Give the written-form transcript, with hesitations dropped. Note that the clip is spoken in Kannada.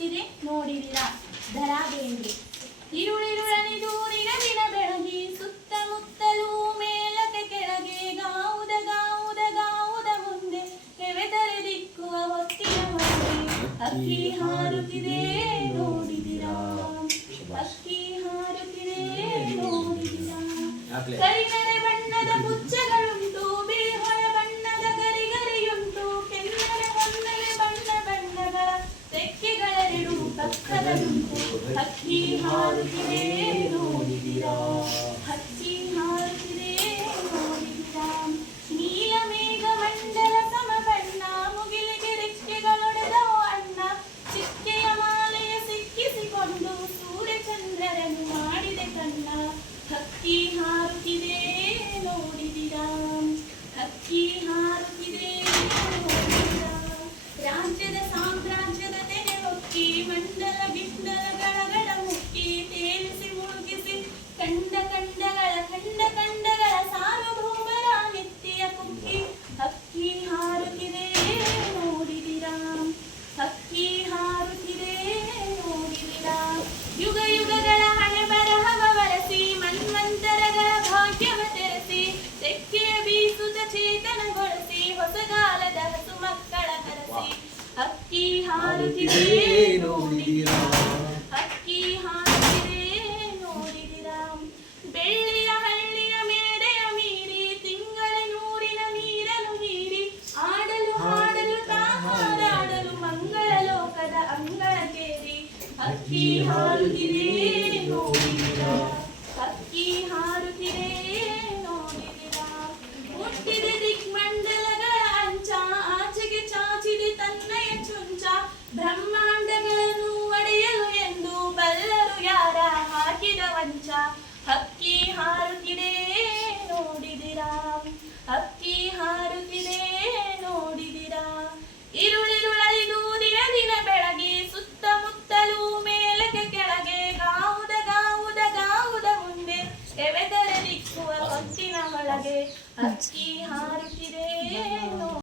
ಹಾರುತ್ತಿದೆ ನೋಡಿದಿರಾ ದರಾ ಬೇಂದ್ರೆ. ಇರುಳಿರುಳನಿದು ನಿನವಿನ ಬೆಳಗಿ ಸುತ್ತಮುತ್ತಲೂ ಮೇಲಕ್ಕೆ ಕೆಳಗೆ ಗಾವುದ ಗಾವುದ ಗಾವುದ ಮುಂದೆ ಕೆವೆದರೆ ದಿಕ್ಕುವ ಹೊತ್ತಿನ ಹೊರಗೆ ಅಕ್ಕಿ ಹಾರುತ್ತಿದೆ ನೋಡಿದಿರಾ ಅಕ್ಕಿ ಹಾರುತ್ತಿದೆ ನೋಡಿದಿರಾ. ಕರಿನರೆ ಬಣ್ಣದ ಪುಚ್ಚಗಳುಂಟು ಬಿಳಿ ಹೊಳ ಬಣ್ಣದ ಗರಿಗರಿಯುಂಟು ಕೆನ್ನರೆ ಹೊನ್ನರೆ ಬಣ್ಣ ಬಣ್ಣಗಳ ರೆಕ್ಕೆಗಳೆರಡು ಪಕ್ಕದಲ್ಲುಂಟು ಹಕ್ಕಿ ಹಾರುತ್ತಿದೆ ನೋಡಿದಿರಾ ಹಕ್ಕಿ ಹಾರುತ್ತಿದೆ ನೋಡಿದಿರಾ. ನೀಲ ಮೇಘ ಮಂಡಲ ಸಮಬಣ್ಣ ಮುಗಿಲಿಗೆ ರೆಕ್ಕೆಗಳೊಡೆದವು ಅಣ್ಣ ಚಿಕ್ಕೆಯ ಮಾಲೆಯ ಸಿಕ್ಕಿಸಿಕೊಂಡು ಸೂರ್ಯಚಂದ್ರರನ್ನು ಮಾಡಿದೆ ಕಣ್ಣ ಹಕ್ಕಿ ಹಾರುತ್ತಿದೆ ನೋಡಿದಿರಾ ಹಕ್ಕಿ ಹಾರುತ್ತಿದೆ ನೋಡಿದಿರಾ. ರಾಜ್ಯದ ಸಾಮ್ರಾಜ್ಯದ ತೆನೆ ಹೊಕ್ಕಿ ಮಂಡಲ ಗಿಂಡಲಗಳ ಗಡ ಮುಕ್ಕಿ ತೇಲಿಸಿ ಮುಳುಗಿಸಿ ಕಂಡ ಕಂಡಗಳ ಸಾರ್ವಭೌಮರ ನೆತ್ತಿಯ ಕುಕ್ಕಿ ಹಕ್ಕಿ ಹಾರುತ್ತಿದೆ ನೋಡಿದಿರಾ ಹಕ್ಕಿ ಹಾರುತ್ತಿದೆ ನೋಡಿದಿರಾ. ಯುಗ ಯುಗಗಳ ಹಣೆ ಬರಹವ ಬರಸಿ ಮನ್ವಂತರಗಳ ಭಾಗ್ಯವ ತೆರೆಸಿ ತೆಕ್ಕೆಯ ಬೀಸುತ್ತ ಚೇತನಗೊಳಿಸಿ ಹೊಸಗಾಲದ ಹಸು ಮಕ್ಕಳ ಹರಸಿ ಹಕ್ಕಿ ಹಾರುತ್ತಿದೆ ನೋಡಿದಿರಾ ಹಕ್ಕಿ ಹಾರುತ್ತಿದೆ ನೋಡಿದಿರಾ. ಬೆಳ್ಳಿಯ ಹಳ್ಳಿಯ ಮೇಡೆಯ ಮೀರಿ ತಿಂಗಳ ನೂರಿನ ನೀರನ್ನು ಹೀರಿ ಆಡಲು ಹಾಡಲು ತಾ ಹಾರಾಡಲು ಮಂಗಳ ಲೋಕದ ಅಂಗಳಕ್ಕೇರಿ ಹಕ್ಕಿ ಹಾರುತ್ತಿದೆ ನೋಡಿದಿರಾ ಹಕ್ಕಿ ಹಾರುತ್ತಿದೆ ನೋಡಿದಿರಾ. ಮುಟ್ಟಿದೆ ದಿಗ್ಮಂಡಲಗಳ ಅಂಚ ಆಚೆಗೆ ಚಾಚಿದೆ ತನ್ನಯ ಚುಂಚ ಬ್ರಹ್ಮಾಂಡಗಳನ್ನು ಒಡೆಯಲು ಎಂದು ಬಲ್ಲರು ಯಾರ ಹಾಕಿದ ವಂಚ ಹಕ್ಕಿ ಹಾರುತ್ತಿದೆ ನೋಡಿದಿರಾ ಹಕ್ಕಿ ಹಾರುತ್ತಿದೆ ನೋಡಿದಿರಾ. ಇರುಳಿರುಳಲಿದು ದಿನ ದಿನ ಬೆಳಗಿ ಸುತ್ತಮುತ್ತಲೂ ಮೇಲಕ್ಕೆ ಕೆಳಗೆ ಗಾವುದ ಗಾವುದ ಗಾವುದ ಮುಂದೆ ಎವೆದರೆ ದಿಕ್ಕುವ ಹೊತ್ತಿನ ಒಳಗೆ ಹಕ್ಕಿ